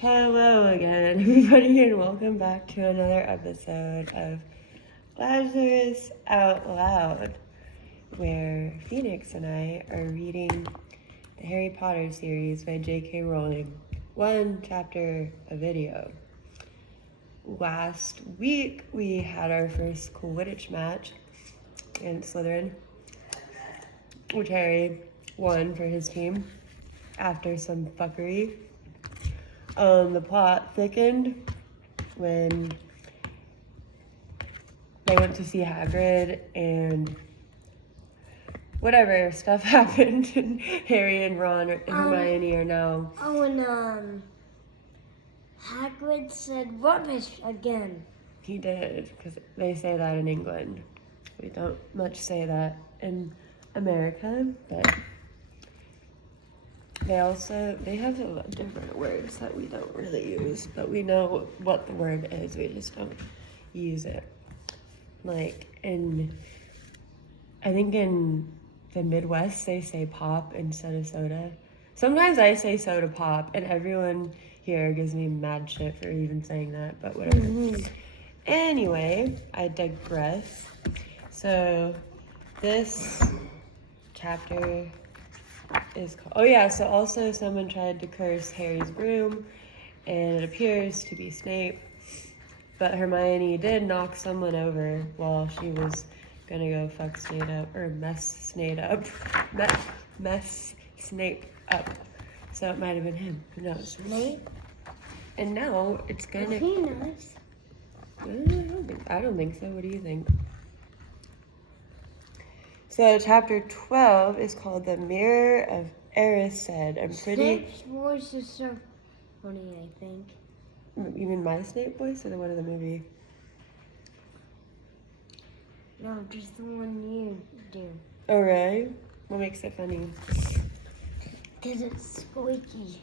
Hello again, everybody, and welcome back to another episode of Sorcerers Out Loud, where Phoenix and I are reading the Harry Potter series by JK Rowling, one chapter a video. Last week, we had our first Quidditch match against Slytherin, which Harry won for his team after some fuckery. The plot thickened when they went to see Hagrid and whatever stuff happened, and Harry and Ron and Hermione are now... and Hagrid said rubbish again. He did, because they say that in England. We don't much say that in America, but they have a lot of different words that we don't really use, but we know what the word is, we just don't use it. Like I think in the Midwest, they say pop instead of soda. Sometimes I say soda pop, and everyone here gives me mad shit for even saying that, but whatever. Anyway, I digress. So this chapter is called... so also someone tried to curse Harry's broom, and it appears to be Snape, but Hermione did knock someone over while she was gonna go fuck Snape up, or mess Snape up. So it might have been him, who knows? Snape? And now it's gonna... He knows. I don't think so. What do you think? So chapter 12 is called The Mirror of Erised. Snape's voice is so funny, I think. You mean my Snape voice or the one in the movie? No, just the one you do. Oh, really? What makes it funny? Because it's squeaky.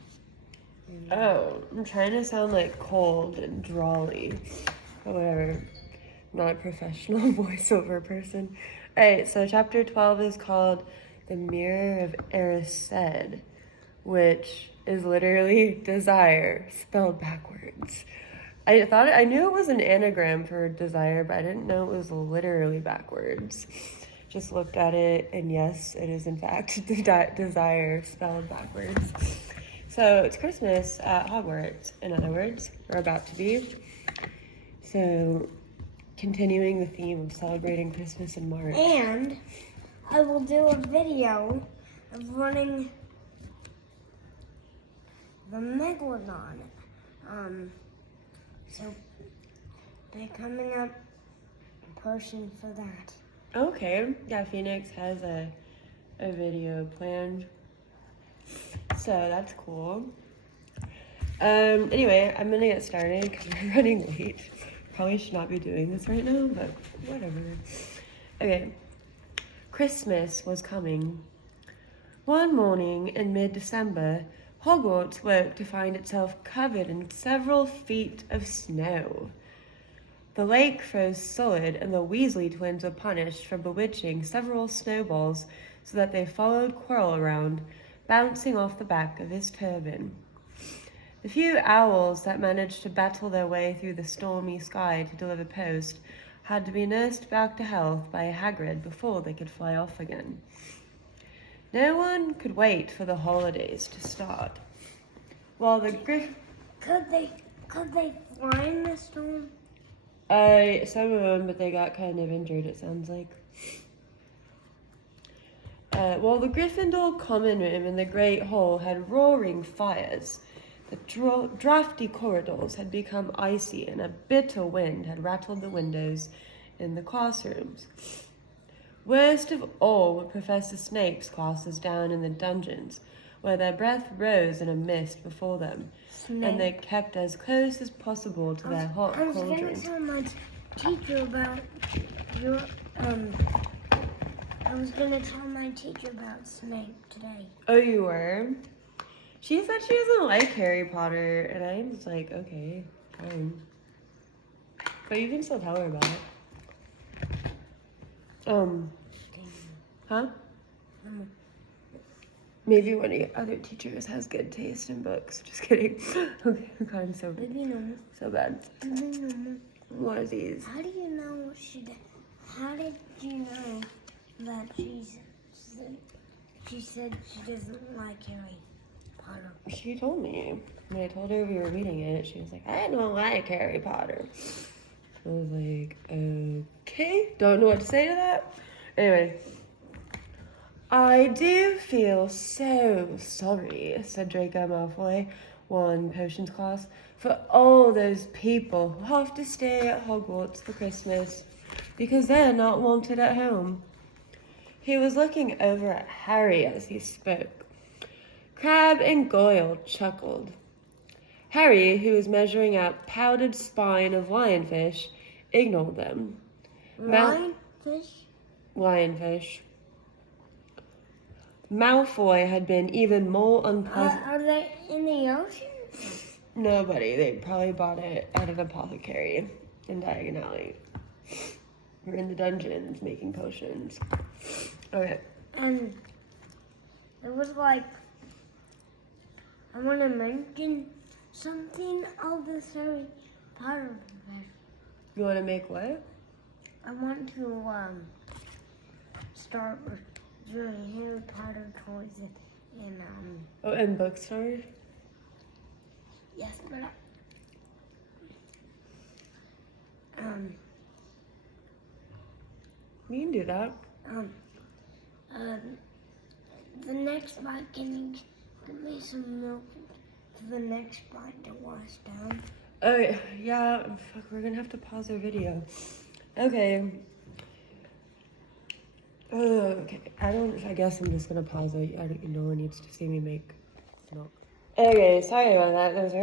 Oh, I'm trying to sound like cold and drawly. But whatever. I'm not a professional voiceover person. Alright, so chapter 12 is called The Mirror of Erised, which is literally desire spelled backwards. I knew it was an anagram for desire, but I didn't know it was literally backwards. Just looked at it, and yes, it is in fact desire spelled backwards. So it's Christmas at Hogwarts, in other words, or about to be. So continuing the theme of celebrating Christmas in March. And I will do a video of running the Megalodon. So they're coming up in person for that. Okay, yeah, Phoenix has a video planned. So that's cool. Anyway, I'm gonna get started because we're running late. Probably should not be doing this right now, but whatever. Okay. Christmas was coming. One morning in mid-December, Hogwarts woke to find itself covered in several feet of snow. The lake froze solid, and the Weasley twins were punished for bewitching several snowballs so that they followed Quirrell around, bouncing off the back of his turban. The few owls that managed to battle their way through the stormy sky to deliver post had to be nursed back to health by Hagrid before they could fly off again. No one could wait for the holidays to start. While the Could they fly in the storm? Some of them, but they got kind of injured, it sounds like. While the Gryffindor common room and the Great Hall had roaring fires, the drafty corridors had become icy, and a bitter wind had rattled the windows in the classrooms. Worst of all were Professor Snape's classes down in the dungeons, where their breath rose in a mist before them, and they kept as close as possible to their hot cauldrons. I was going to tell my teacher about your, I was going to tell my teacher about Snape today. Oh, you were? She said she doesn't like Harry Potter, and I was like, okay, fine. But you can still tell her about it. Huh? Maybe one of your other teachers has good taste in books. Just kidding. Okay, I'm so Maybe no. so bad. Maybe no. What are these? How do you know what she did? How did you know that she said she doesn't like Harry Potter? She told me. When I told her we were reading it, she was like, I don't like Harry Potter. I was like, okay, don't know what to say to that. Anyway, I do feel so sorry, said Draco Malfoy, one potions class, for all those people who have to stay at Hogwarts for Christmas because they're not wanted at home. He was looking over at Harry as he spoke. Crabbe and Goyle chuckled. Harry, who was measuring out powdered spine of lionfish, ignored them. Lionfish. Malfoy had been even more unpleasant. Are they in the ocean? Nobody. They probably bought it at an apothecary in Diagon Alley. We're in the dungeons making potions. Okay. And it was like, I want to mention something of this Harry Potter profession. You want to make what? I want to start doing Harry Potter toys in Oh, in bookstores? yes, but We can do that. the next bite, can you give me some milk for the next bite to wash down? Oh, yeah. Fuck, we're gonna have to pause our video. Okay. Okay. I guess I'm just gonna pause it. No one needs to see me make milk. Okay, sorry about that. There's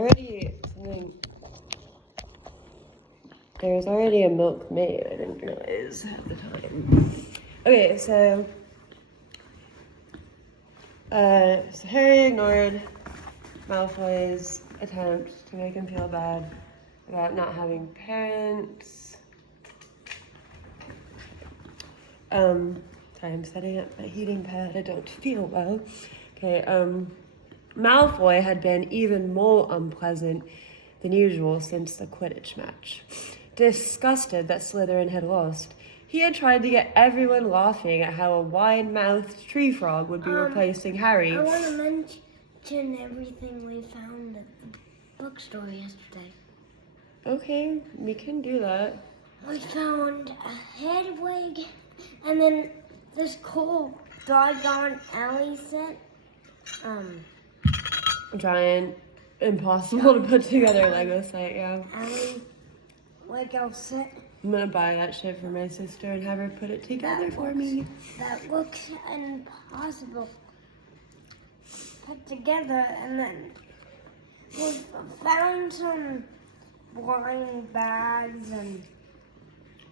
already a milk made. I didn't realize at the time. Okay, so Harry ignored Malfoy's attempt to make him feel bad about not having parents. Sorry, I'm setting up my heating pad. I don't feel well. Okay, Malfoy had been even more unpleasant than usual since the Quidditch match. Disgusted that Slytherin had lost, he had tried to get everyone laughing at how a wide-mouthed tree frog would be replacing Harry. I want to mention everything we found at the bookstore yesterday. Okay, we can do that. We found a head wig, and then this cool doggone alley set. Giant, impossible to put together Lego set, yeah. Alley Lego set. I'm gonna buy that shit for my sister and have her put it together for me. That looks impossible put together, and then we found some blind bags and.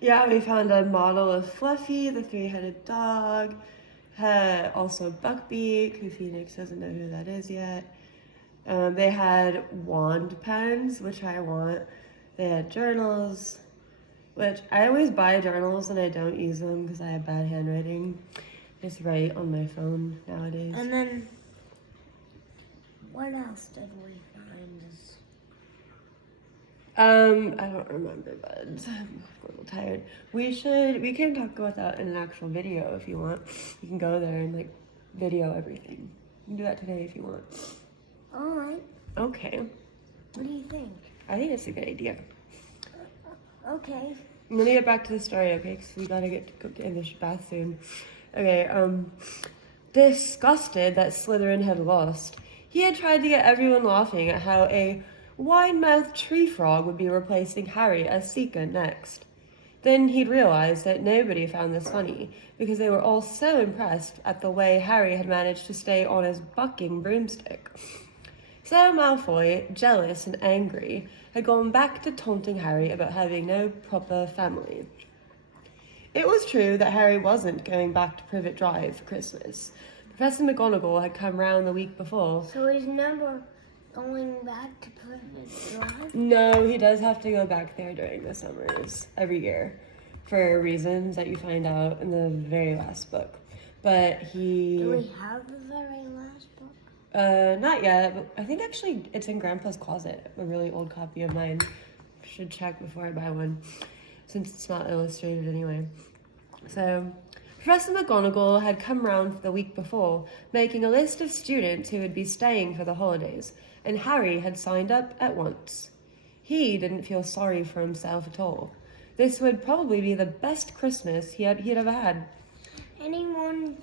Yeah, we found a model of Fluffy, the three-headed dog. Also Buckbeak, who Phoenix doesn't know who that is yet. They had wand pens, which I want. They had journals, which I always buy journals and I don't use them because I have bad handwriting. Just write on my phone nowadays. And then, what else did we find? I don't remember, but I'm a little tired. We can talk about that in an actual video if you want. You can go there and video everything. You can do that today if you want. All right. Okay. What do you think? I think it's a good idea. Okay. I'm gonna get back to the story, okay? Because we gotta go get in the bath soon. Okay, disgusted that Slytherin had lost, he had tried to get everyone laughing at how a wide-mouthed tree frog would be replacing Harry as Seeker next. Then he'd realized that nobody found this funny, because they were all so impressed at the way Harry had managed to stay on his bucking broomstick. So Malfoy, jealous and angry, had gone back to taunting Harry about having no proper family. It was true that Harry wasn't going back to Privet Drive for Christmas. Professor McGonagall had come round the week before. So he's never going back to Privet Drive? No, he does have to go back there during the summers every year for reasons that you find out in the very last book. but Do he... we have the very last book? Not yet, but I think actually it's in Grandpa's closet, a really old copy of mine. Should check before I buy one, since it's not illustrated anyway. So, Professor McGonagall had come round the week before, making a list of students who would be staying for the holidays, and Harry had signed up at once. He didn't feel sorry for himself at all. This would probably be the best Christmas he'd ever had. Anyone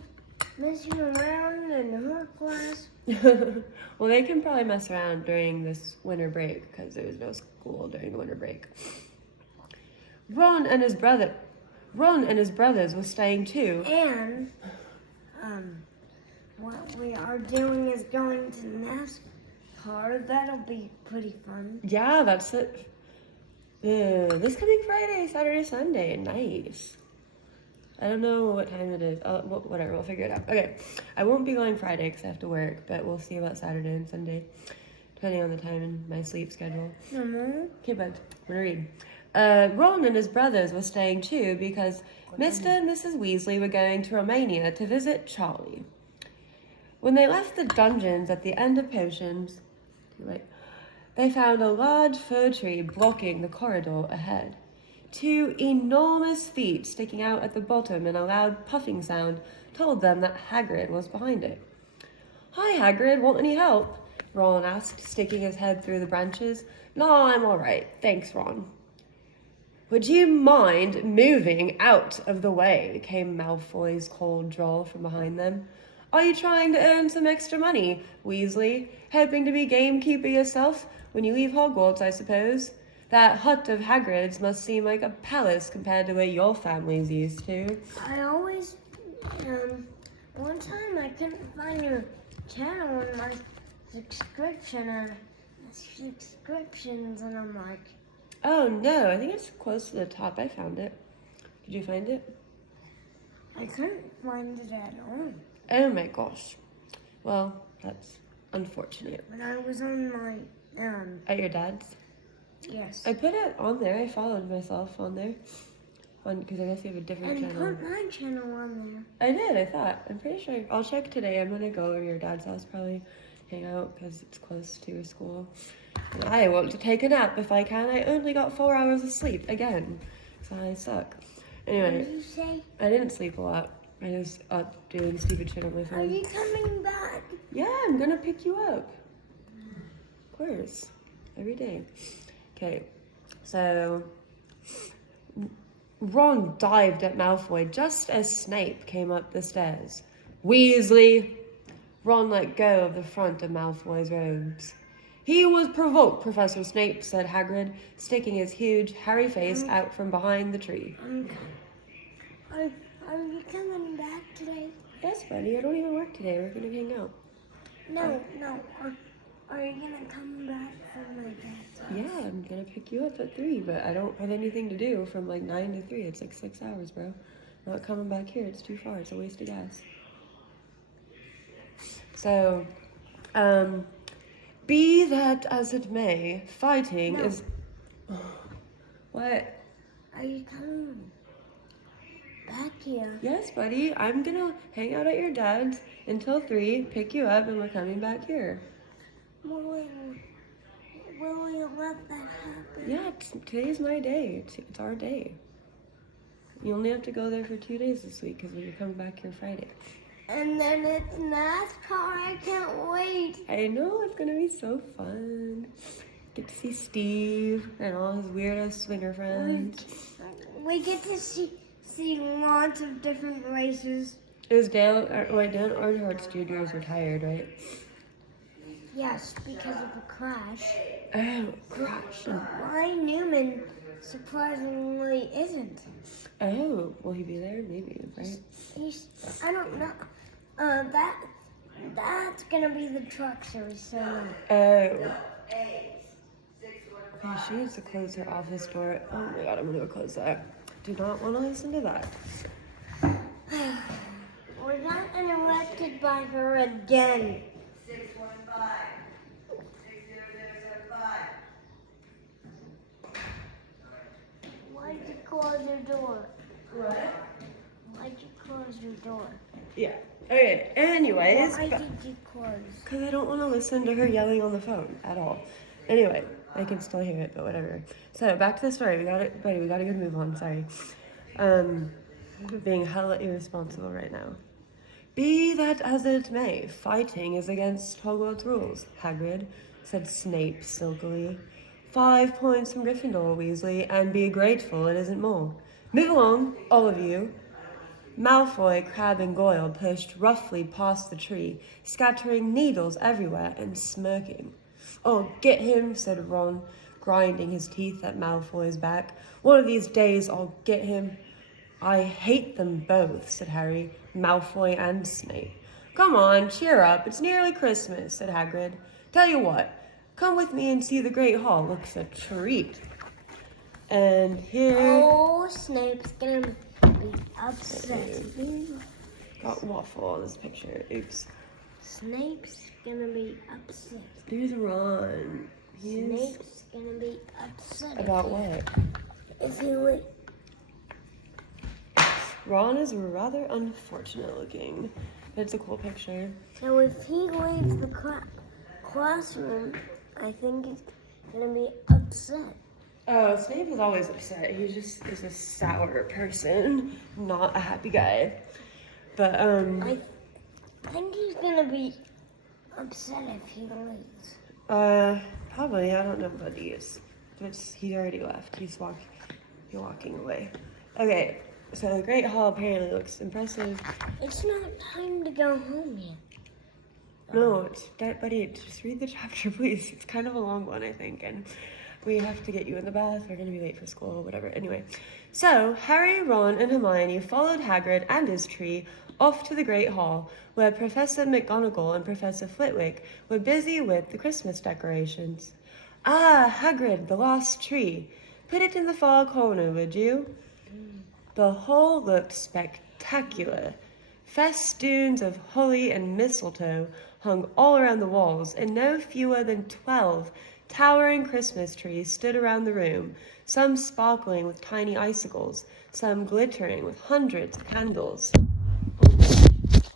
messing around in her class? Well, they can probably mess around during this winter break, because there was no school during the winter break. Ron and his brothers were staying too. And, what we are doing is going to NASCAR. That'll be pretty fun. Yeah, that's it. This coming Friday, Saturday, Sunday. Nice. I don't know what time it is. Whatever, we'll figure it out. Okay, I won't be going Friday because I have to work, but we'll see about Saturday and Sunday, depending on the time and my sleep schedule. Okay, bud, I'm gonna read. Ron and his brothers were staying too because Mr. and Mrs. Weasley were going to Romania to visit Charlie. When they left the dungeons at the end of potions, they found a large fir tree blocking the corridor ahead. 2 enormous feet sticking out at the bottom and a loud puffing sound told them that Hagrid was behind it. "Hi, Hagrid, want any help?" Ron asked, sticking his head through the branches. "No, I'm all right. Thanks, Ron." "Would you mind moving out of the way?" came Malfoy's cold drawl from behind them. "Are you trying to earn some extra money, Weasley? Hoping to be gamekeeper yourself when you leave Hogwarts, I suppose? That hut of Hagrid's must seem like a palace compared to what your family's used to." I always, one time I couldn't find your channel in my subscriptions, and I'm like, "Oh no, I think it's close to the top. I found it. Did you find it?" I couldn't find it at all. Oh my gosh. Well, that's unfortunate. When I was on my, At your dad's? yes. I put it on there. I followed myself on there. Because I guess you have a different And channel. put my channel on I did, I thought. I'm pretty sure. I'll check today. I'm going to go over to your dad's house probably, hang out because it's close to your school. And I want to take a nap if I can. I only got 4 hours of sleep again. So I suck. there. What Anyway, did you say? I didn't sleep a lot. I was up doing stupid shit on my Are phone. you coming back? Yeah, I'm going to pick you up. Of course. Every day. Okay, so Ron dived at Malfoy just as Snape came up the stairs. "Weasley!" Ron let go of the front of Malfoy's robes. "He was provoked, Professor Snape," said Hagrid, sticking his huge, hairy face out from behind the tree. Are you coming back today? Yes, buddy, I don't even work today. We're gonna hang out. No. Are you gonna come back from my dad's house? Yeah, I'm gonna pick you up at 3, but I don't have anything to do from like 9 to 3. It's like 6 hours, bro. I'm not coming back here. It's too far. It's a waste of gas. So, be that as it may, fighting No. is... What? Are you coming back here? Yes, buddy. I'm gonna hang out at your dad's until 3, pick you up, and we're coming back here. Will we let that happen? Yeah, today's my day. It's our day. You only have to go there for 2 days this week because we're coming back here Friday. And then it's NASCAR. I can't wait. I know, it's gonna be so fun. Get to see Steve and all his weirdo swinger friends. We get to see lots of different races. Dan Earnhardt's Jr. is retired, right? Yes, because of a crash. Oh, gosh. Ryan Newman surprisingly isn't. Oh, will he be there? Maybe, right? I don't know. That's gonna be the truck series. So Oh. Okay, she needs to close her office door. Oh my god, I'm gonna go close that. Do not want to listen to that. we're not interrupted by her again. 615-60075. Why'd you close your door? What? Why'd you close your door? Yeah. Okay, anyways. Why did you close? Because I don't want to listen to her yelling on the phone at all. Anyway, I can still hear it, but whatever. So, back to the story. We gotta go move on, sorry. Being hella irresponsible right now. Be that as it may, fighting is against Hogwarts rules, Hagrid, said Snape silkily. 5 points from Gryffindor, Weasley, and be grateful it isn't more. Move along, all of you. Malfoy, Crabbe, and Goyle pushed roughly past the tree, scattering needles everywhere and smirking. Oh, get him, said Ron, grinding his teeth at Malfoy's back. One of these days I'll get him. I hate them both, said Harry, Malfoy and Snape. Come on, cheer up, it's nearly Christmas, said Hagrid. Tell you what, come with me and see the Great Hall, looks a treat. And here... Oh, Snape's gonna be upset. Got waffle on this picture, oops. Snape's gonna be upset. There's Ron. Snape's gonna be upset. About what? If he would... Ron is rather unfortunate looking, but it's a cool picture. So if he leaves the classroom, I think he's gonna be upset. Oh, Snape is always upset. He just is a sour person, not a happy guy. But, I think he's gonna be upset if he leaves. Probably. I don't know about these. But he already left. He's walking away. Okay, so the Great Hall apparently looks impressive. It's not time to go home yet. No, buddy, just read the chapter, please. It's kind of a long one, I think, and we have to get you in the bath. We're going to be late for school, whatever. Anyway, so Harry, Ron, and Hermione followed Hagrid and his tree off to the Great Hall, where Professor McGonagall and Professor Flitwick were busy with the Christmas decorations. Ah, Hagrid, the lost tree. Put it in the far corner, would you? The hall looked spectacular. Festoons of holly and mistletoe hung all around the walls, and no fewer than 12 towering Christmas trees stood around the room, some sparkling with tiny icicles, some glittering with hundreds of candles.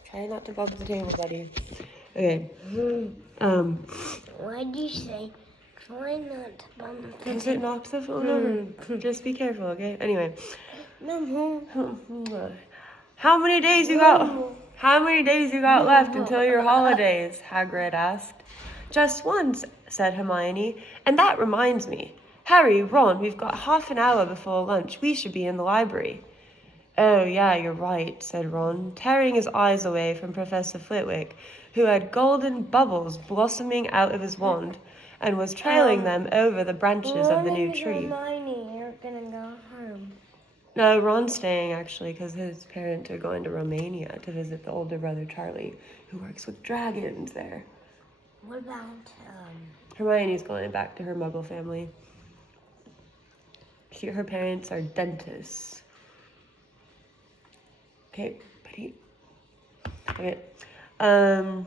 Try not to bump the table, buddy. Okay. Why'd you say try not to bump the Because it knocked the phone over. Just be careful, okay? Anyway. How many days you got left until your holidays? Hagrid asked. Just one, said Hermione. And that reminds me. Harry, Ron, we've got half an hour before lunch. We should be in the library. Oh, yeah, you're right, said Ron, tearing his eyes away from Professor Flitwick, who had golden bubbles blossoming out of his wand and was trailing them over the branches of the new tree. Hermione, you're gonna go home. No, Ron's staying, actually, because his parents are going to Romania to visit the older brother, Charlie, who works with dragons there. What about, Hermione's going back to her Muggle family. Her parents are dentists. Okay, buddy. Okay. The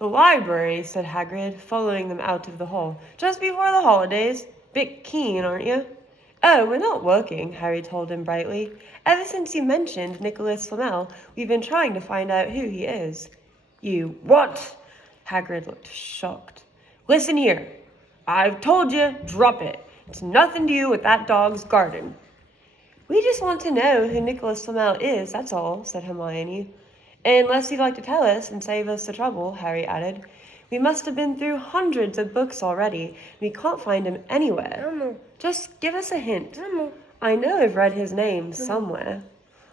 library, said Hagrid, following them out of the hall. Just before the holidays. Bit keen, aren't you? Oh, we're not working, Harry told him brightly. Ever since you mentioned Nicholas Flamel, we've been trying to find out who he is. You what? Hagrid looked shocked. Listen here. I've told you, drop it. It's nothing to do with that dog's garden. We just want to know who Nicholas Flamel is, that's all, said Hermione. Unless you'd like to tell us and save us the trouble, Harry added. We must have been through hundreds of books already. We can't find him anywhere. Mama. Just give us a hint. Mama. I know I've read his name somewhere.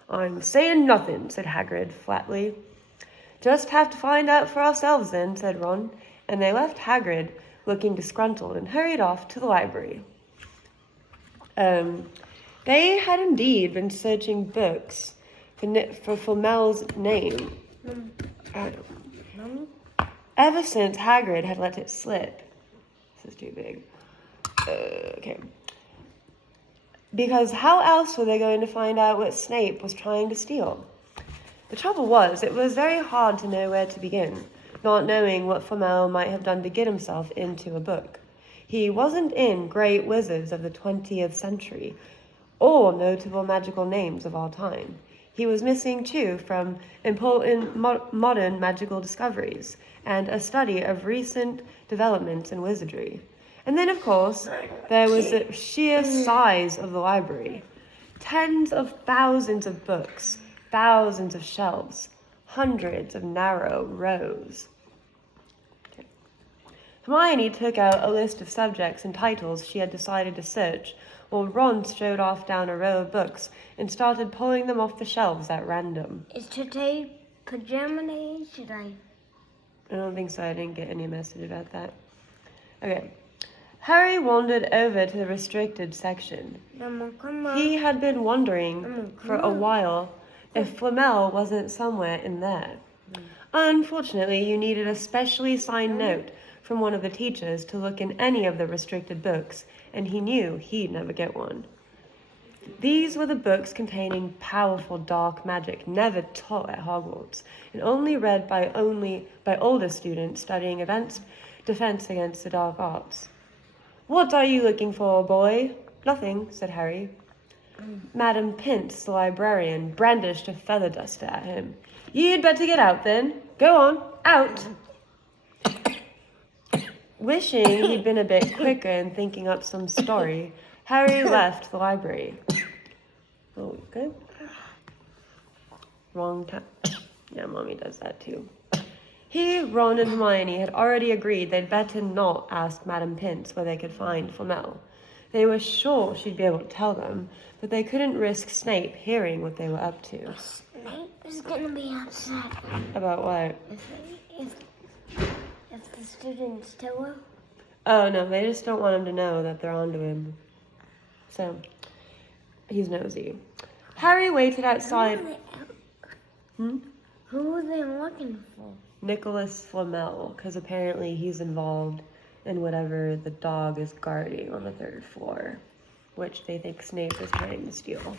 I'm saying nothing, said Hagrid flatly. Just have to find out for ourselves then, said Ron, and they left Hagrid looking disgruntled and hurried off to the library. They had indeed been searching books for Flamel's name. Ever since Hagrid had let it slip. This is too big. Okay. Because how else were they going to find out what Snape was trying to steal? The trouble was, it was very hard to know where to begin, not knowing what Flamel might have done to get himself into a book. He wasn't in great wizards of the 20th century, or notable magical names of all time. He was missing too from important modern magical discoveries and a study of recent developments in wizardry. And then, of course, there was the sheer size of the library. Tens of thousands of books, thousands of shelves, hundreds of narrow rows. Hermione took out a list of subjects and titles she had decided to search, while Ron strode off down a row of books and started pulling them off the shelves at random. Is today pajama day? Should I? I don't think so. I didn't get any message about that. Okay. Harry wandered over to the restricted section. Mama, come on. He had been wondering for a while if Flamel wasn't somewhere in there. Unfortunately, you needed a specially signed note from one of the teachers to look in any of the restricted books, and he knew he'd never get one. These were the books containing powerful dark magic never taught at Hogwarts, and only read by older students studying defense against the dark arts. "What are you looking for, boy?" "Nothing," said Harry. Madam Pince, the librarian, brandished a feather duster at him. "You'd better get out then. Go on, out." Wishing he'd been a bit quicker in thinking up some story, Harry left the library. Oh, good. Wrong time. Yeah, Mommy does that too. He, Ron, and Hermione had already agreed they'd better not ask Madam Pince where they could find Flamel. They were sure she'd be able to tell them, but they couldn't risk Snape hearing what they were up to. Snape is gonna be upset. About what? If the students tell her. Oh, no, they just don't want him to know that they're onto him. So, he's nosy. Harry waited outside. Who are they looking for? Nicholas Flamel, because apparently he's involved in whatever the dog is guarding on the 3rd floor, which they think Snape is trying to steal,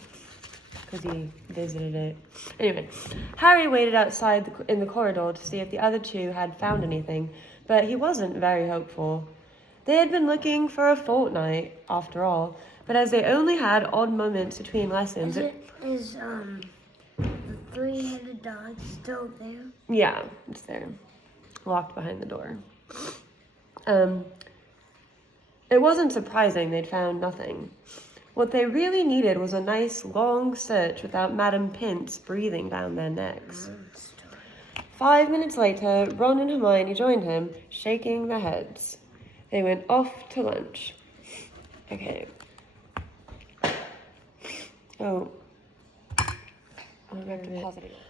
because he visited it. Anyway, Harry waited outside in the corridor to see if the other two had found anything, but he wasn't very hopeful. They had been looking for a fortnight, after all, but as they only had odd moments between lessons... Is the 3-headed dog still there? Yeah, it's there. Locked behind the door. It wasn't surprising they'd found nothing. What they really needed was a nice long search without Madam Pince breathing down their necks. 5 minutes later, Ron and Hermione joined him, shaking their heads. They went off to lunch. Okay. Oh.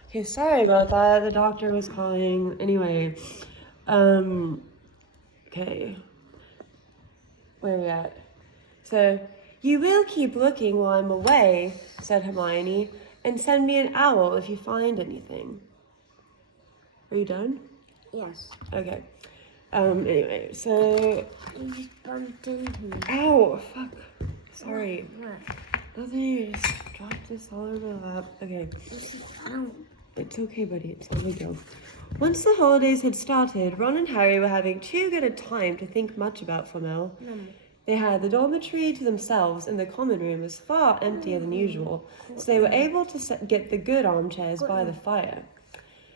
Okay, sorry about that. The doctor was calling. Anyway. Okay. Where are we at? So, "You will keep looking while I'm away," said Hermione, "and send me an owl if you find anything." Are you done? Yes. Okay. Anyway, so... You just bumped into me. Ow! Fuck. Sorry. What? Nothing, I just dropped this all over my lap. Okay. Ow. It's okay, buddy. It's no big deal. Once the holidays had started, Ron and Harry were having too good a time to think much about Flamel. They had the dormitory to themselves, and the common room was far emptier than usual, so they were able to get the good armchairs by the fire.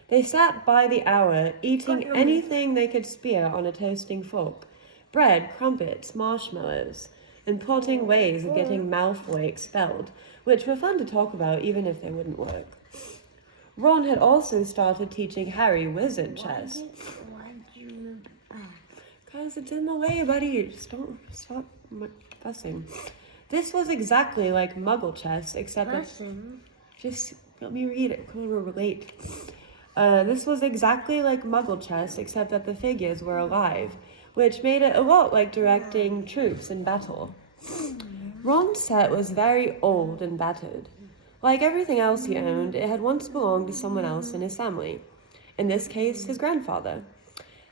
They sat by the hour, eating anything they could spear on a toasting fork. Bread, crumpets, marshmallows, and plotting ways of getting Malfoy expelled, which were fun to talk about even if they wouldn't work. Ron had also started teaching Harry wizard chess. Why'd you move back? Because it's in the way, buddy. Just stop fussing. This was exactly like Muggle chess, except just let me read it. We'll relate. This was exactly like Muggle chess, except that the figures were alive, which made it a lot like directing troops in battle. Ron's set was very old and battered. Like everything else he owned, it had once belonged to someone else in his family. In this case, his grandfather.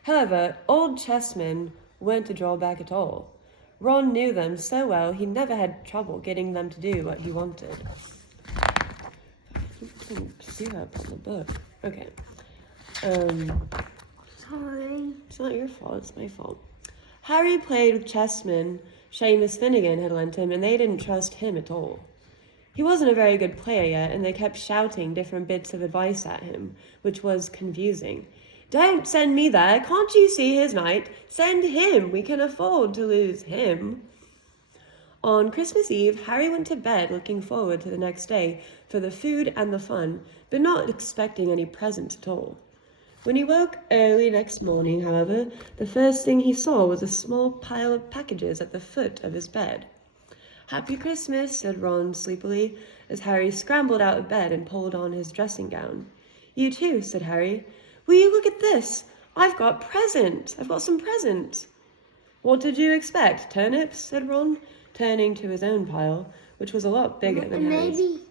However, old chessmen weren't a drawback at all. Ron knew them so well he never had trouble getting them to do what he wanted. Syrup on the book. Okay. Sorry. It's not your fault, it's my fault. Harry played with chessmen Seamus Finnegan had lent him, and they didn't trust him at all. He wasn't a very good player yet, and they kept shouting different bits of advice at him, which was confusing. Don't send me there. Can't you see his knight? Send him. We can afford to lose him. On Christmas Eve, Harry went to bed looking forward to the next day for the food and the fun, but not expecting any presents at all. When he woke early next morning, however, the first thing he saw was a small pile of packages at the foot of his bed. Happy Christmas, said Ron sleepily, as Harry scrambled out of bed and pulled on his dressing gown. You too, said Harry. Will you look at this? I've got some presents. What did you expect, turnips? Said Ron, turning to his own pile, which was a lot bigger than Harry's. Maybe.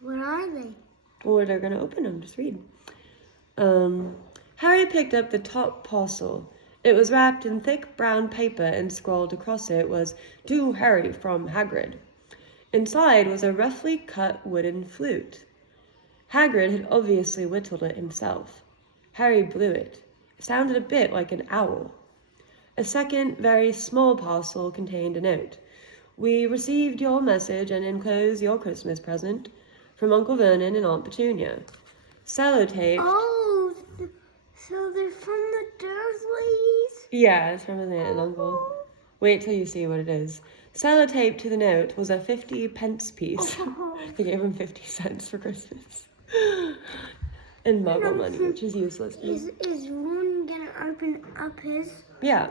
What are they? Or they're going to open them. Just read. Harry picked up the top parcel. It was wrapped in thick brown paper, and scrawled across it was, To Harry from Hagrid. Inside was a roughly cut wooden flute. Hagrid had obviously whittled it himself. Harry blew it. It sounded a bit like an owl. A second, very small parcel contained a note. We received your message and enclose your Christmas present from Uncle Vernon and Aunt Petunia. Sellotaped. Oh, so they're from the Dursleys? Yeah, it's from an aunt and uncle. Wait till you see what it is. Sellotaped to the note was a 50-pence piece. They gave him 50 cents for Christmas. And muggle money, which is useless. Is Ron gonna open up his? Yeah,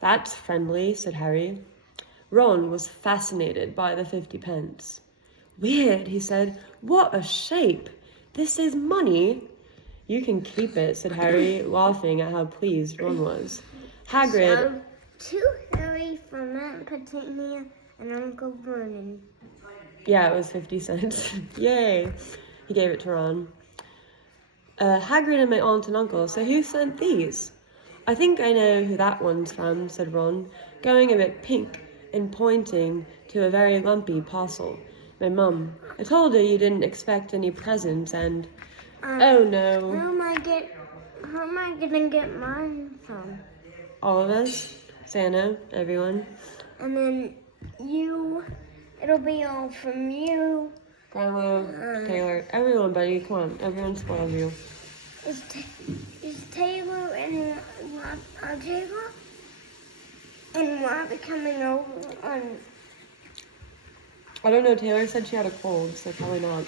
that's friendly, said Harry. Ron was fascinated by the 50 pence. Weird, he said. What a shape. This is money. You can keep it, said Harry, laughing at how pleased Ron was. Hagrid... So, to Harry from Aunt Petunia and Uncle Vernon. Yeah, it was 50 cents. Yay. He gave it to Ron. Hagrid and my aunt and uncle, so who sent these? I think I know who that one's from, said Ron, going a bit pink and pointing to a very lumpy parcel. My mum. I told her you didn't expect any presents and... oh no. Who am I gonna get mine from? All of us? Santa, everyone. And then it'll be all from you. Grandma, Taylor, everyone, buddy, come on. Everyone spoils you. Is Taylor and Taylor and Robbie coming over on? I don't know, Taylor said she had a cold, so probably not.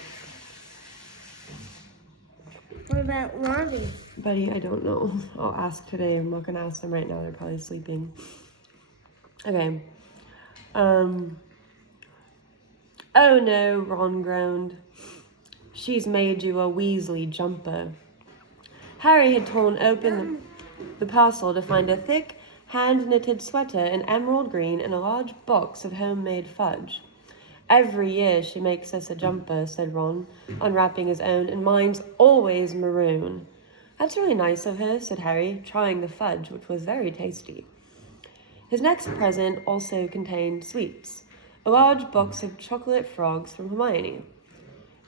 What about Robbie? Buddy, I don't know. I'll ask today. I'm not gonna ask them right now. They're probably sleeping. Okay. Oh no, Ron groaned. She's made you a Weasley jumper. Harry had torn open the parcel to find a thick, hand-knitted sweater in emerald green and a large box of homemade fudge. Every year she makes us a jumper, said Ron, unwrapping his own, and mine's always maroon. That's really nice of her, said Harry, trying the fudge, which was very tasty. His next present also contained sweets, a large box of chocolate frogs from Hermione.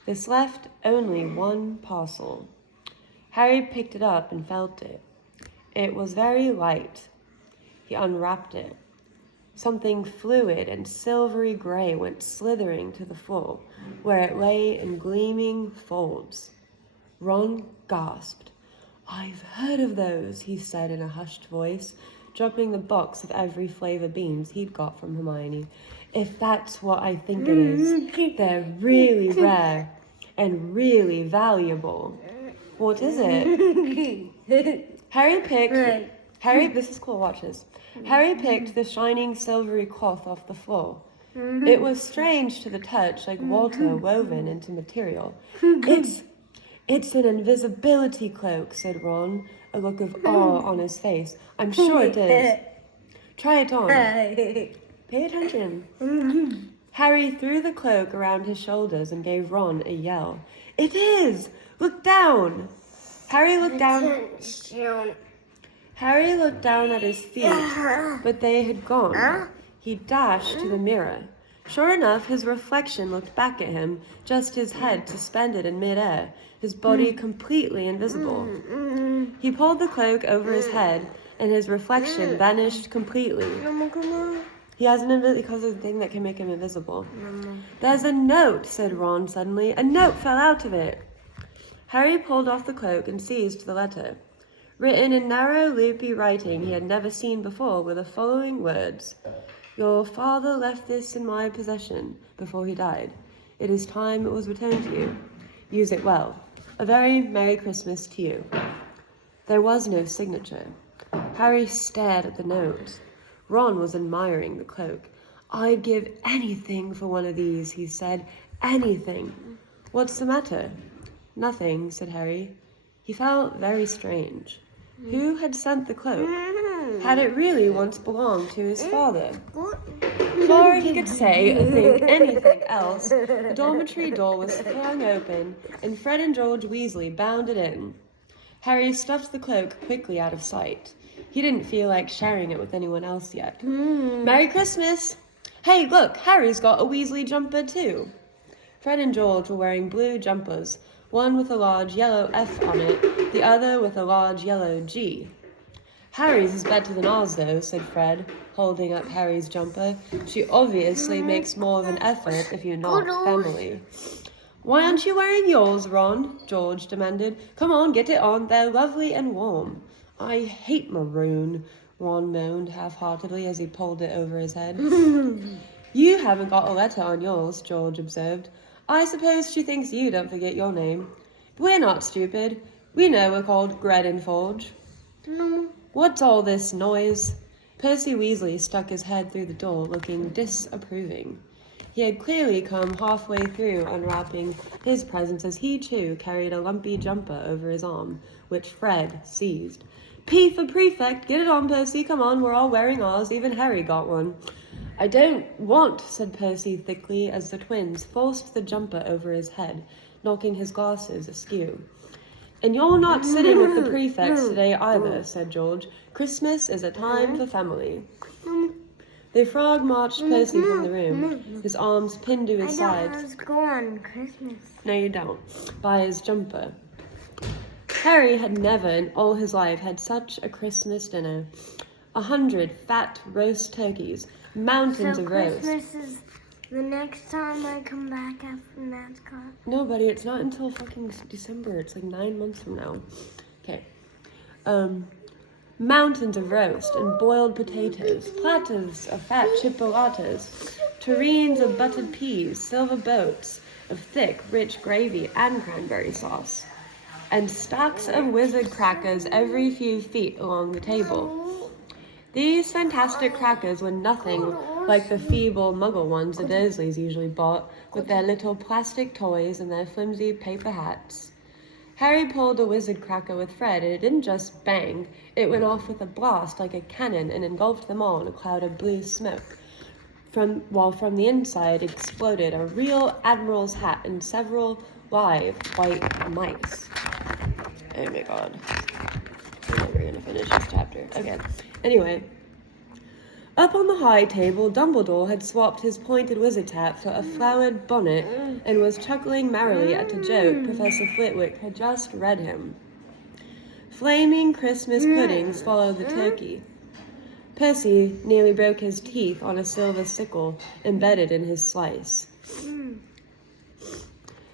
This left only one parcel. Harry picked it up and felt it. It was very light. He unwrapped it. Something fluid and silvery gray went slithering to the floor, where it lay in gleaming folds. Ron gasped. I've heard of those, he said in a hushed voice, dropping the box of every flavor beans he'd got from Hermione. If that's what I think it is, they're really rare and really valuable. What is it? Harry picked... this is cool, watch this. Harry picked the shining silvery cloth off the floor. It was strange to the touch, like water woven into material. It's an invisibility cloak, said Ron, a look of awe on his face. I'm sure it is. Try it on. Pay attention. Harry threw the cloak around his shoulders and gave Ron a yell. It is! Look down! Harry looked down at his feet, but they had gone. He dashed to the mirror. Sure enough, his reflection looked back at him, just his head suspended in midair, his body completely invisible. He pulled the cloak over his head, and his reflection vanished completely. He has because of the thing that can make him invisible. Mama. There's a note, said Ron suddenly. A note fell out of it. Harry pulled off the cloak and seized the letter. Written in narrow, loopy writing he had never seen before were the following words. Your father left this in my possession before he died. It is time it was returned to you. Use it well. A very Merry Christmas to you. There was no signature. Harry stared at the note. Ron was admiring the cloak. I'd give anything for one of these, he said. Anything. What's the matter? Nothing, said Harry. He felt very strange. Who had sent the cloak? Had it really once belonged to his father? Before he could say or think anything else, the dormitory door was flung open, and Fred and George Weasley bounded in. Harry stuffed the cloak quickly out of sight. He didn't feel like sharing it with anyone else yet. Merry Christmas! Hey, look, Harry's got a Weasley jumper too. Fred and George were wearing blue jumpers, one with a large yellow F on it, the other with a large yellow G. Harry's is better than ours, though, said Fred, holding up Harry's jumper. She obviously makes more of an effort if you're not family. Why aren't you wearing yours, Ron? George demanded. Come on, get it on. They're lovely and warm. I hate maroon, Ron moaned half-heartedly as he pulled it over his head. You haven't got a letter on yours, George observed. I suppose she thinks you don't forget your name. We're not stupid. We know we're called Gred and Forge. No. What's all this noise? Percy Weasley stuck his head through the door, looking disapproving. He had clearly come halfway through unwrapping his presents as he, too, carried a lumpy jumper over his arm, which Fred seized. P for prefect! Get it on, Percy! Come on, we're all wearing ours. Even Harry got one. I don't want, said Percy thickly as the twins forced the jumper over his head, knocking his glasses askew. And you're not sitting with the prefects today either, said George. Christmas is a time for family. The frog marched Percy from the room, his arms pinned to his sides. Let's go on Christmas. No, you don't. By his jumper. Harry had never in all his life had such a Christmas dinner. 100 fat roast turkeys, mountains of roast. Christmas is the next time I come back after NASCAR. No, buddy, it's not until fucking December. It's like 9 months from now. Okay. Mountains of roast and boiled potatoes, platters of fat chipolatas, tureens of buttered peas, silver boats of thick, rich gravy and cranberry sauce, and stacks of wizard crackers every few feet along the table. These fantastic crackers were nothing like the feeble muggle ones the Dursleys usually bought, with their little plastic toys and their flimsy paper hats. Harry pulled a wizard cracker with Fred, and it didn't just bang, it went off with a blast like a cannon and engulfed them all in a cloud of blue smoke, while from the inside exploded a real admiral's hat and several live white mice. Oh my god. I'm never gonna finish this chapter. Okay. Anyway. Up on the high table, Dumbledore had swapped his pointed wizard's hat for a flowered bonnet and was chuckling merrily at a joke Professor Flitwick had just read him. Flaming Christmas puddings followed the turkey. Percy nearly broke his teeth on a silver sickle embedded in his slice.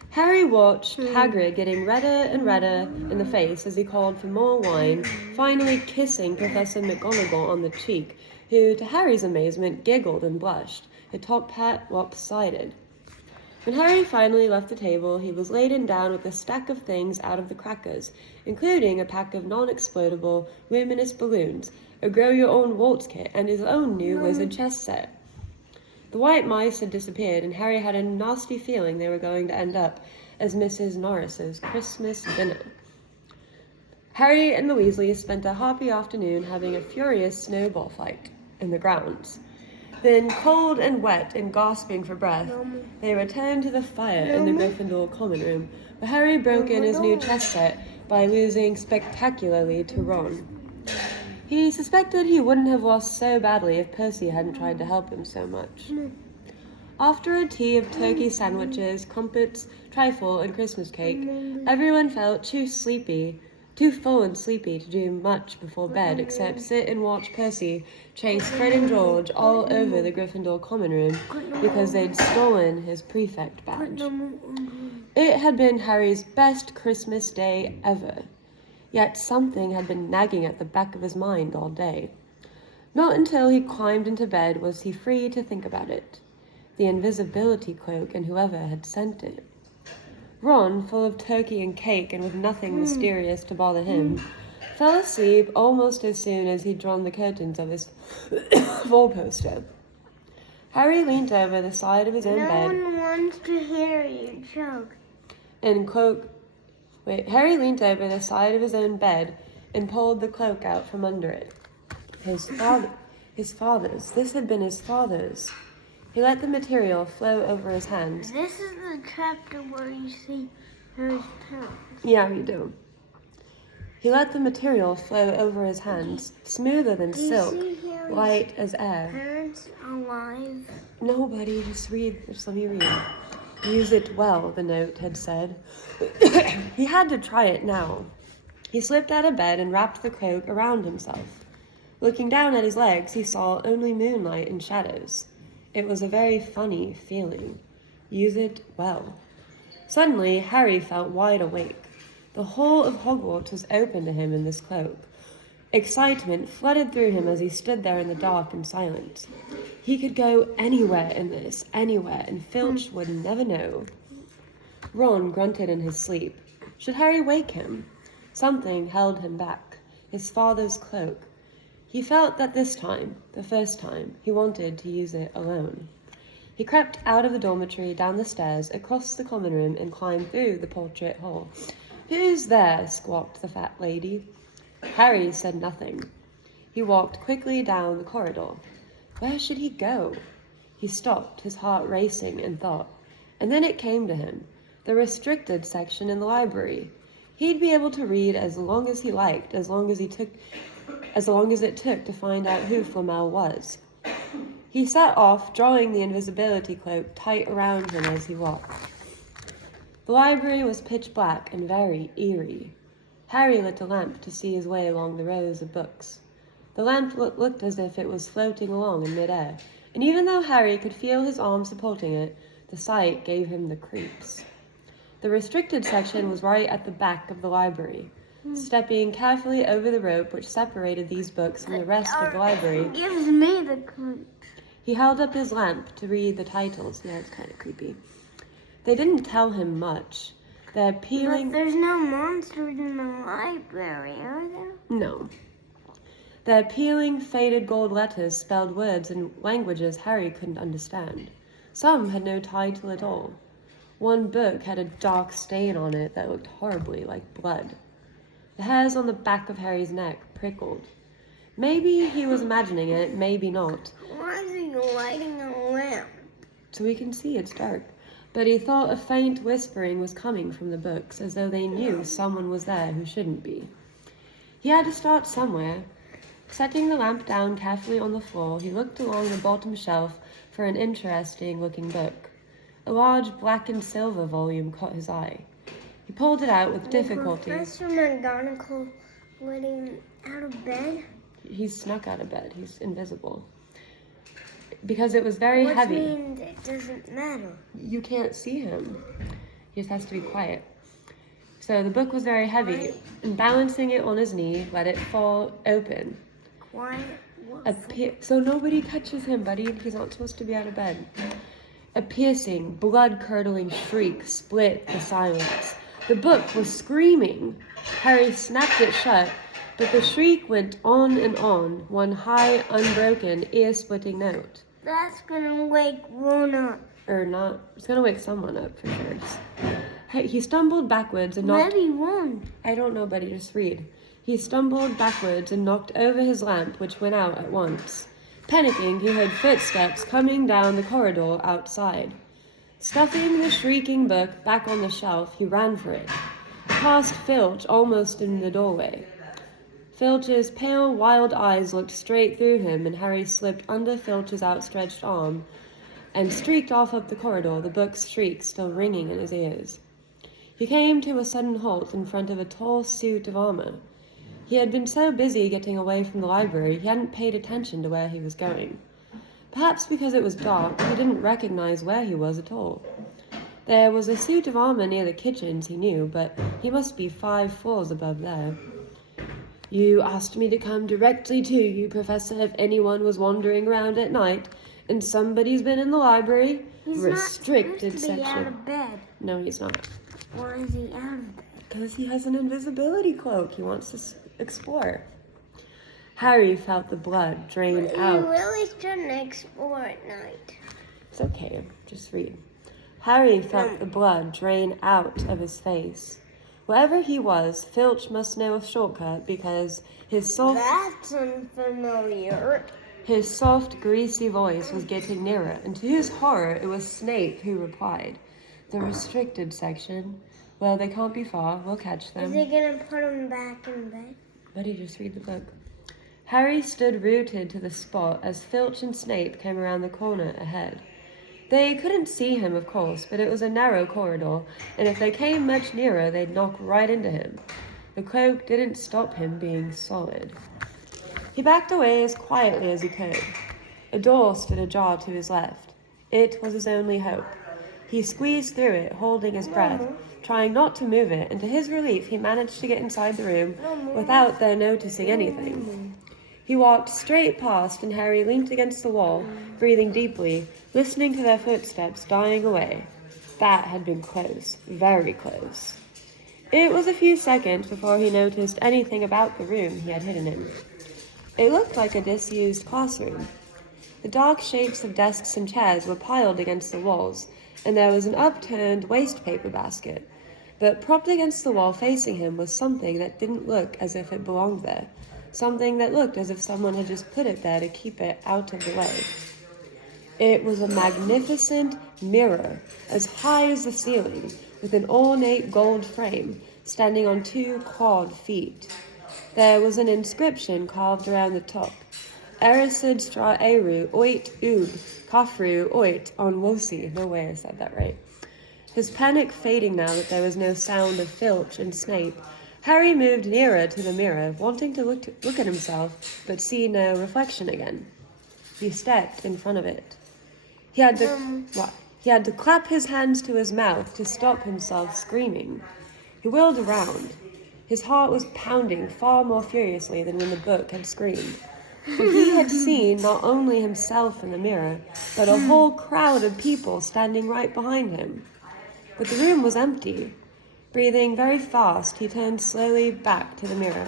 Harry watched Hagrid getting redder and redder in the face as he called for more wine, finally kissing Professor McGonagall on the cheek, who, to Harry's amazement, giggled and blushed, her top hat lopsided. When Harry finally left the table, he was laden down with a stack of things out of the crackers, including a pack of non-explodable, luminous balloons, a grow-your-own waltz kit, and his own new wizard chess set. The white mice had disappeared, and Harry had a nasty feeling they were going to end up as Mrs. Norris's Christmas dinner. Harry and the Weasleys spent a happy afternoon having a furious snowball fight in the grounds. Then, cold and wet and gasping for breath, they returned to the fire in the Gryffindor common room, where Harry broke in his new chess set by losing spectacularly to Ron. He suspected he wouldn't have lost so badly if Percy hadn't tried to help him so much. After a tea of turkey sandwiches, crumpets, trifle, and Christmas cake, everyone felt too sleepy too full and sleepy to do much before bed except sit and watch Percy chase Fred and George all over the Gryffindor common room because they'd stolen his prefect badge. It had been Harry's best Christmas day ever, yet something had been nagging at the back of his mind all day. Not until he climbed into bed was he free to think about it. The invisibility cloak and whoever had sent it. Ron, full of turkey and cake and with nothing mysterious to bother him, fell asleep almost as soon as he'd drawn the curtains of his wall poster. Harry leaned over the side of his own bed. No one wants to hear you choke. Harry leaned over the side of his own bed and pulled the cloak out from under it. His father's. This had been his father's. He let the material flow over his hands. This is the chapter where you see Harry's parents. Yeah, we do. He let the material flow over his hands, smoother than silk, light as air. Parents alive? No, buddy, just read. Just let me read. Use it well, the note had said. He had to try it now. He slipped out of bed and wrapped the cloak around himself. Looking down at his legs, he saw only moonlight and shadows. It was a very funny feeling. Use it well. Suddenly, Harry felt wide awake. The whole of Hogwarts was open to him in this cloak. Excitement flooded through him as he stood there in the dark and silence. He could go anywhere in this, anywhere, and Filch would never know. Ron grunted in his sleep. Should Harry wake him? Something held him back. His father's cloak. He felt that this time, the first time, he wanted to use it alone. He crept out of the dormitory, down the stairs, across the common room, and climbed through the portrait hall. "Who's there?" squawked the fat lady. Harry said nothing. He walked quickly down the corridor. Where should he go? He stopped, his heart racing in thought. And then it came to him. The restricted section in the library. He'd be able to read as long as he liked, as long as it took to find out who Flamel was. He set off, drawing the invisibility cloak tight around him as he walked. The library was pitch black and very eerie. Harry lit a lamp to see his way along the rows of books. The lamp looked as if it was floating along in midair, and even though Harry could feel his arm supporting it, the sight gave him the creeps. The restricted section was right at the back of the library. Stepping carefully over the rope which separated these books from the rest of the library, Gives me the creeps. he held up his lamp to read the titles. Yeah, it's kind of creepy. They didn't tell him much. They're peeling... But there's no monsters in the library, are there? No. Their peeling, faded gold letters spelled words in languages Harry couldn't understand. Some had no title at all. One book had a dark stain on it that looked horribly like blood. The hairs on the back of Harry's neck prickled. Maybe he was imagining it, maybe not. Why is he lighting a lamp? So we can see it's dark. But he thought a faint whispering was coming from the books, as though they knew someone was there who shouldn't be. He had to start somewhere. Setting the lamp down carefully on the floor, he looked along the bottom shelf for an interesting-looking book. A large black and silver volume caught his eye. He pulled it out with difficulty. Professor McGonagall getting out of bed? He snuck out of bed. He's invisible. Because it was very heavy. Which means it doesn't matter. You can't see him. He just has to be quiet. So the book was very heavy, and balancing it on his knee, let it fall open. Quiet? So nobody touches him, buddy. He's not supposed to be out of bed. A piercing, blood-curdling shriek split the silence. The book was screaming. Harry snapped it shut, but the shriek went on and on, one high, unbroken, ear-splitting note. That's gonna wake Ron up. Or not. It's gonna wake someone up for sure. He stumbled backwards and knocked... Maybe Ron. I don't know, buddy. Just read. He stumbled backwards and knocked over his lamp, which went out at once. Panicking, he heard footsteps coming down the corridor outside. Stuffing the shrieking book back on the shelf, he ran for it. Past Filch, almost in the doorway. Filch's pale, wild eyes looked straight through him, and Harry slipped under Filch's outstretched arm and streaked off up the corridor, the book's shriek still ringing in his ears. He came to a sudden halt in front of a tall suit of armor. He had been so busy getting away from the library, he hadn't paid attention to where he was going. Perhaps because it was dark, he didn't recognize where he was at all. There was a suit of armor near the kitchens, he knew, but he must be 5 floors above there. You asked me to come directly to you, Professor, if anyone was wandering around at night, and somebody's been in the library. He's Restricted not supposed to be section. out of bed. No, he's not. Why is he out of bed? Because he has an invisibility cloak. He wants to explore. Harry felt the blood drain out. You really shouldn't explore at night. It's okay, just read. Harry felt the blood drain out of his face. Wherever he was, Filch must know a shortcut because his That's unfamiliar. soft, greasy voice was getting nearer, and to his horror, it was Snape who replied. The restricted section. Well, they can't be far. We'll catch them. Is he gonna put him back in bed? Buddy, just read the book. Harry stood rooted to the spot as Filch and Snape came around the corner ahead. They couldn't see him, of course, but it was a narrow corridor, and if they came much nearer, they'd knock right into him. The cloak didn't stop him being solid. He backed away as quietly as he could. A door stood ajar to his left. It was his only hope. He squeezed through it, holding his breath, trying not to move it, and to his relief, he managed to get inside the room without their noticing anything. He walked straight past, and Harry leaned against the wall, breathing deeply, listening to their footsteps dying away. That had been close, very close. It was a few seconds before he noticed anything about the room he had hidden in. It looked like a disused classroom. The dark shapes of desks and chairs were piled against the walls, and there was an upturned waste paper basket. But propped against the wall facing him was something that didn't look as if it belonged there. Something that looked as if someone had just put it there to keep it out of the way. It was a magnificent mirror, as high as the ceiling, with an ornate gold frame, standing on 2 clawed feet. There was an inscription carved around the top. Erised stra eru oit ub, kafru oit on wosi. No way I said that right. His panic fading now that there was no sound of Filch and Snape, Harry moved nearer to the mirror, wanting to look at himself, but see no reflection again. He stepped in front of it. He had to clap his hands to his mouth to stop himself screaming. He whirled around. His heart was pounding far more furiously than when the book had screamed. For he had seen not only himself in the mirror, but a whole crowd of people standing right behind him. But the room was empty. Breathing very fast, he turned slowly back to the mirror.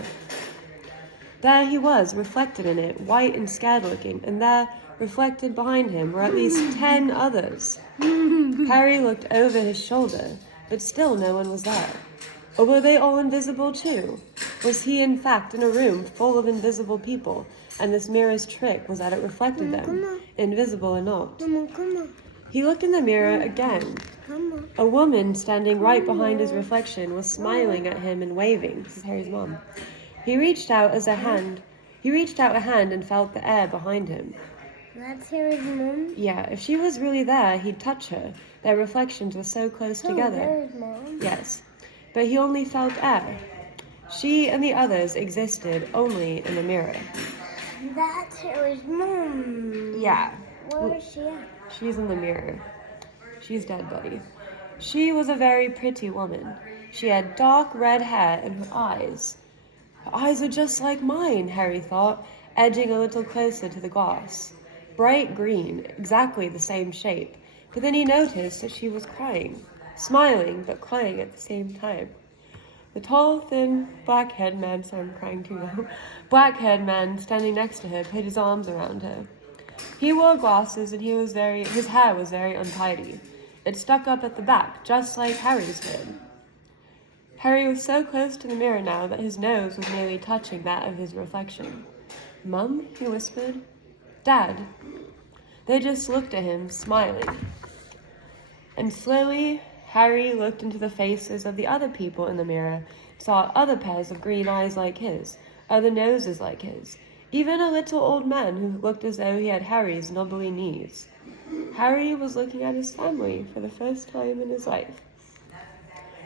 There he was, reflected in it, white and scared-looking, and there, reflected behind him, were at least 10 others. Harry looked over his shoulder, but still no one was there. Or were they all invisible too? Was he, in fact, in a room full of invisible people, and this mirror's trick was that it reflected them, invisible or not? Come on. He looked in the mirror again. A woman standing right behind his reflection was smiling at him and waving. This is Harry's mom. He reached out a hand and felt the air behind him. That's Harry's mom? Yeah, if she was really there, he'd touch her. Their reflections were so close together. Harry's mom? Yes, but he only felt air. She and the others existed only in the mirror. That's Harry's mom. Yeah. Where is she at? She's in the mirror. She's dead, buddy. She was a very pretty woman. She had dark red hair and her eyes. Her eyes are just like mine, Harry thought, edging a little closer to the glass. Bright green, exactly the same shape. But then he noticed that she was crying. Smiling, but crying at the same time. The tall, thin, black-haired man, sorry, I'm crying too now, black-haired man standing next to her put his arms around her. He wore glasses and his hair was very untidy. It stuck up at the back, just like Harry's did. Harry was so close to the mirror now that his nose was nearly touching that of his reflection. "Mum?" he whispered. "Dad?" They just looked at him, smiling. And slowly, Harry looked into the faces of the other people in the mirror, saw other pairs of green eyes like his, other noses like his, even a little old man who looked as though he had Harry's knobbly knees. Harry was looking at his family for the first time in his life.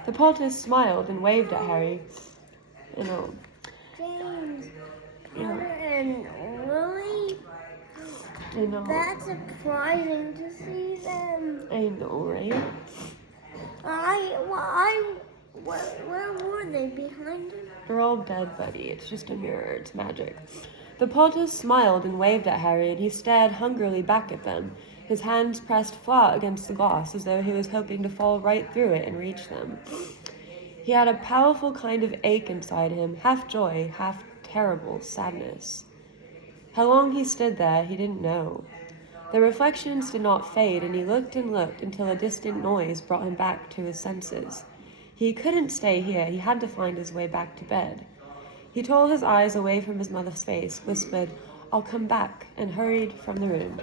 The Potter smiled and waved at Harry. You know, James, you know, and Lily, you know, that's surprising to see them. I know, right? Where were they? Behind him? They're all dead, buddy. It's just a mirror. It's magic. The Potter smiled and waved at Harry, and he stared hungrily back at them, his hands pressed flat against the glass as though he was hoping to fall right through it and reach them. He had a powerful kind of ache inside him, half joy, half terrible sadness. How long he stood there, he didn't know. The reflections did not fade, and he looked and looked until a distant noise brought him back to his senses. He couldn't stay here. He had to find his way back to bed. He tore his eyes away from his mother's face, whispered, "I'll come back," and hurried from the room.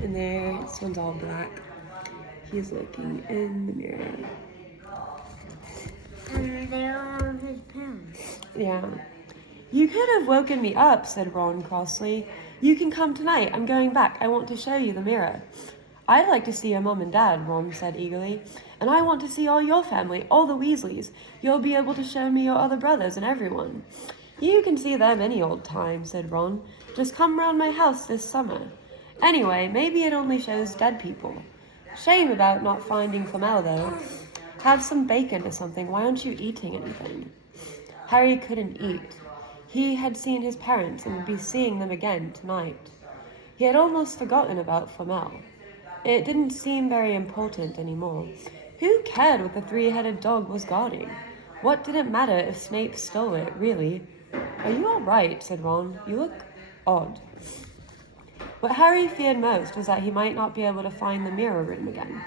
And there, this one's all black. He's looking in the mirror. And there are his parents. Yeah. "You could have woken me up," said Ron crossly. "You can come tonight. I'm going back. I want to show you the mirror." "I'd like to see your mom and dad," Ron said eagerly. "And I want to see all your family, all the Weasleys. You'll be able to show me your other brothers and everyone." "You can see them any old time," said Ron. "Just come round my house this summer. Anyway, maybe it only shows dead people. Shame about not finding Flamel, though. Have some bacon or something. Why aren't you eating anything?" Harry couldn't eat. He had seen his parents and would be seeing them again tonight. He had almost forgotten about Flamel. It didn't seem very important anymore. Who cared what the three-headed dog was guarding? What did it matter if Snape stole it, really? "Are you all right?" said Ron. "You look odd." What Harry feared most was that he might not be able to find the mirror room again.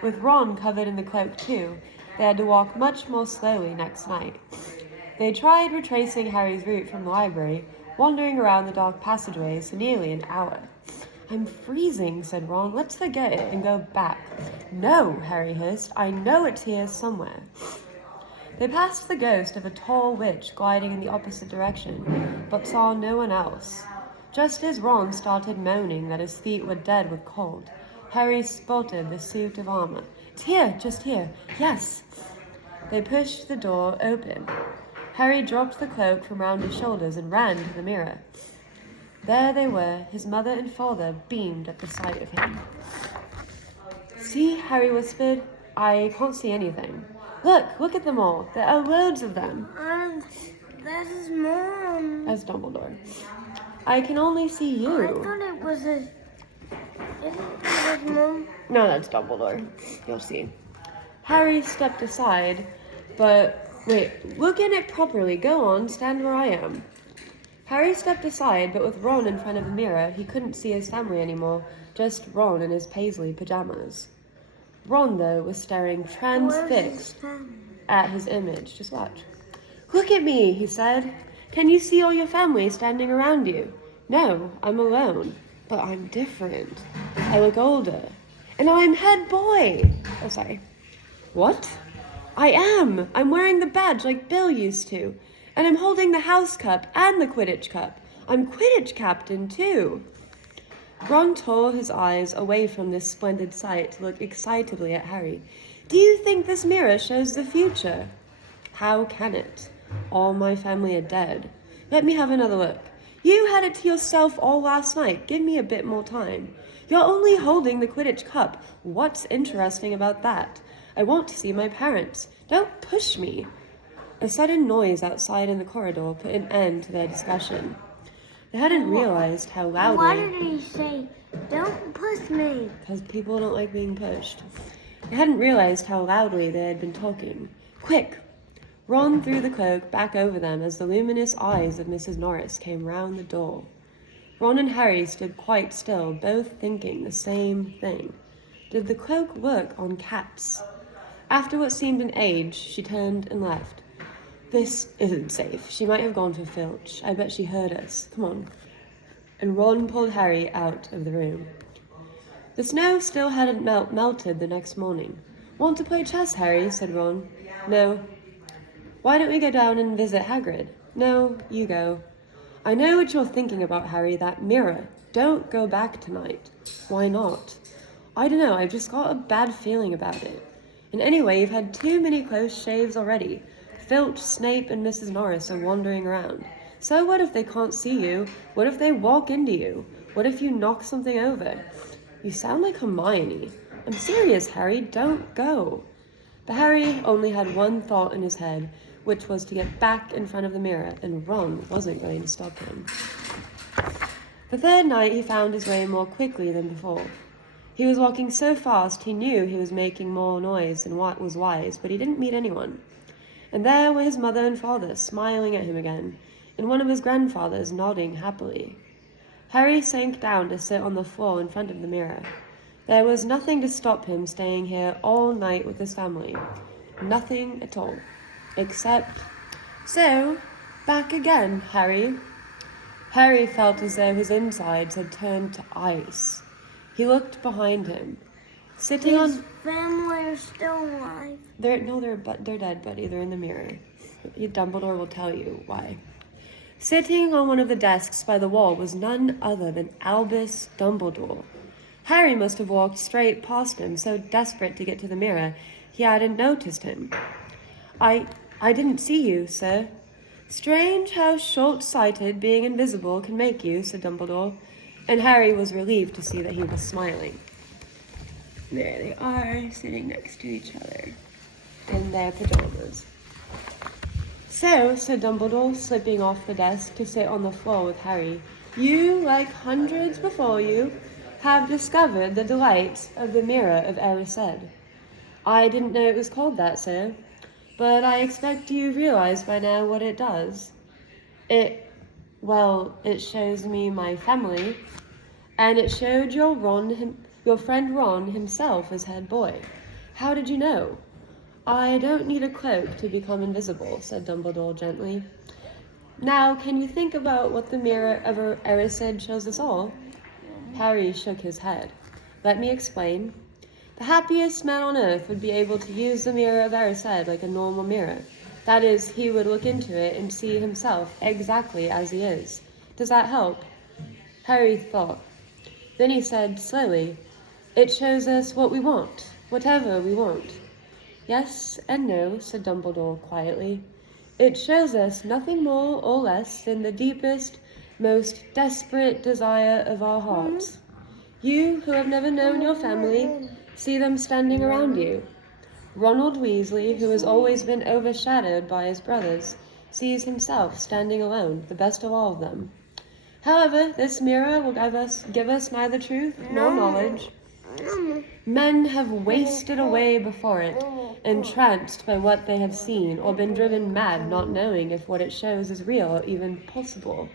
With Ron covered in the cloak too, they had to walk much more slowly next night. They tried retracing Harry's route from the library, wandering around the dark passageways for nearly an hour. "I'm freezing," said Ron. "Let's forget it and go back." "No," Harry hissed. "I know it's here somewhere." They passed the ghost of a tall witch gliding in the opposite direction, but saw no one else. Just as Ron started moaning that his feet were dead with cold, Harry spotted the suit of armor. "It's here, just here. Yes." They pushed the door open. Harry dropped the cloak from round his shoulders and ran to the mirror. There they were. His mother and father beamed at the sight of him. "See," Harry whispered. "I can't see anything." Look at them all. There are loads of them." That is Mom. That's Dumbledore. "I can only see I you." thought it was his. Isn't it his mom? No, that's Dumbledore. You'll see. Harry stepped aside, but wait, look in it properly. Go on, stand where I am. Harry stepped aside, but with Ron in front of the mirror, he couldn't see his family anymore, just Ron in his paisley pajamas. Ron, though, was staring transfixed at his image. Just watch. "Look at me," he said. "Can you see all your family standing around you?" "No, I'm alone. But I'm different. I look older. And I'm head boy." Oh, sorry. "What?" "I am. I'm wearing the badge like Bill used to. And I'm holding the house cup and the Quidditch cup. I'm Quidditch captain, too." Ron tore his eyes away from this splendid sight to look excitedly at Harry. "Do you think this mirror shows the future?" "How can it? All my family are dead. Let me have another look. You had it to yourself all last night. Give me a bit more time. You're only holding the Quidditch cup. What's interesting about that? I want to see my parents. Don't push me." A sudden noise outside in the corridor put an end to their discussion. They hadn't realized how loudly... Why did he say, "Don't push me"? Because people don't like being pushed. They hadn't realized how loudly they had been talking. "Quick!" Ron threw the cloak back over them as the luminous eyes of Mrs. Norris came round the door. Ron and Harry stood quite still, both thinking the same thing. Did the cloak work on cats? After what seemed an age, she turned and left. "This isn't safe. She might have gone for Filch. I bet she heard us. Come on." And Ron pulled Harry out of the room. The snow still hadn't melted the next morning. "Want to play chess, Harry?" said Ron. "No." "Why don't we go down and visit Hagrid?" "No, you go." "I know what you're thinking about, Harry, that mirror. Don't go back tonight." "Why not?" "I don't know, I've just got a bad feeling about it. And anyway, you've had too many close shaves already. Filch, Snape, and Mrs. Norris are wandering around. So what if they can't see you? What if they walk into you? What if you knock something over? You sound like Hermione. I'm serious, Harry. Don't go. But Harry only had one thought in his head, which was to get back in front of the mirror, and Ron wasn't going to stop him. The third night, he found his way more quickly than before. He was walking so fast he knew he was making more noise than what was wise, but he didn't meet anyone. And there were his mother and father smiling at him again, and one of his grandfathers nodding happily. Harry sank down to sit on the floor in front of the mirror. There was nothing to stop him staying here all night with his family. Nothing at all. Except, so, back again, Harry. Harry felt as though his insides had turned to ice. He looked behind him. Sitting His on... family is still alive. They're dead, buddy. They're in the mirror. Dumbledore will tell you why. Sitting on one of the desks by the wall was none other than Albus Dumbledore. Harry must have walked straight past him, so desperate to get to the mirror, he hadn't noticed him. I didn't see you, sir. Strange how short-sighted being invisible can make you, said Dumbledore, and Harry was relieved to see that he was smiling. There they are, sitting next to each other, in their pajamas. So, said Dumbledore, slipping off the desk to sit on the floor with Harry, you, like hundreds before you, have discovered the delights of the Mirror of Erised. I didn't know it was called that, sir, but I expect you've realized by now what it does. It shows me my family, and it showed your friend Ron himself as head boy. How did you know? I don't need a cloak to become invisible, said Dumbledore gently. Now, can you think about what the Mirror of Erised shows us all? Harry shook his head. Let me explain. The happiest man on earth would be able to use the Mirror of Erised like a normal mirror. That is, he would look into it and see himself exactly as he is. Does that help? Harry thought. Then he said slowly, it shows us what we want, whatever we want. Yes and no, said Dumbledore quietly. It shows us nothing more or less than the deepest, most desperate desire of our hearts. You, who have never known your family, see them standing around you. Ronald Weasley, who has always been overshadowed by his brothers, sees himself standing alone, the best of all of them. However, this mirror will give us neither truth nor knowledge. Men have wasted away before it, entranced by what they have seen, or been driven mad not knowing if what it shows is real or even possible.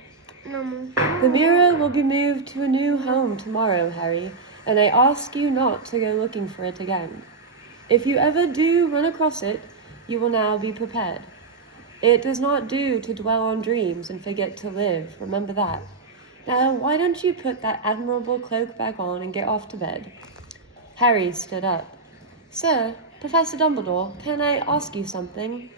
The mirror will be moved to a new home tomorrow, Harry, and I ask you not to go looking for it again. If you ever do run across it, you will now be prepared. It does not do to dwell on dreams and forget to live, remember that. Now, why don't you put that admirable cloak back on and get off to bed? Harry stood up. Sir, Professor Dumbledore, can I ask you something?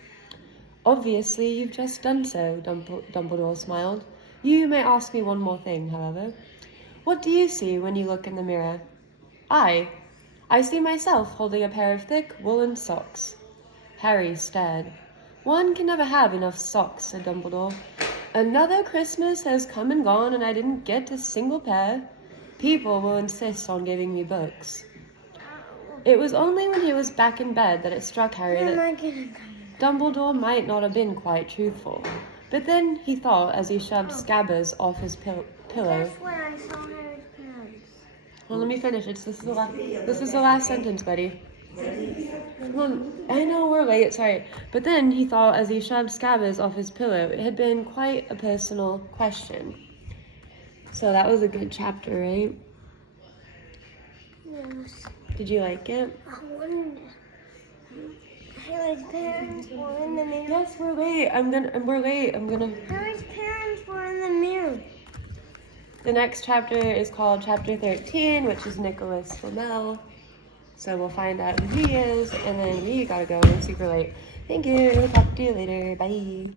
Obviously, you've just done so, Dumbledore smiled. You may ask me one more thing, however. What do you see when you look in the mirror? I see myself holding a pair of thick woolen socks. Harry stared. One can never have enough socks, said Dumbledore. Another Christmas has come and gone and I didn't get a single pair. People will insist on giving me books. It was only when he was back in bed that it struck Harry that Dumbledore might not have been quite truthful. But then he thought as he shoved Scabbers off his pillow. That's where I saw Harry's parents. Well, let me finish. This is the last sentence, buddy. Come on. I know we're late, sorry. But then he thought as he shoved Scabbers off his pillow, it had been quite a personal question. So that was a good chapter, right? Yes. Did you like it? I wonder. Harry's parents were in the mirror. Yes, we're late. We're late. Harry's parents were in the mirror. The next chapter is called Chapter 13, which is Nicholas Flamel. So we'll find out who he is, and then we gotta go. We're super late. Thank you. Talk to you later. Bye.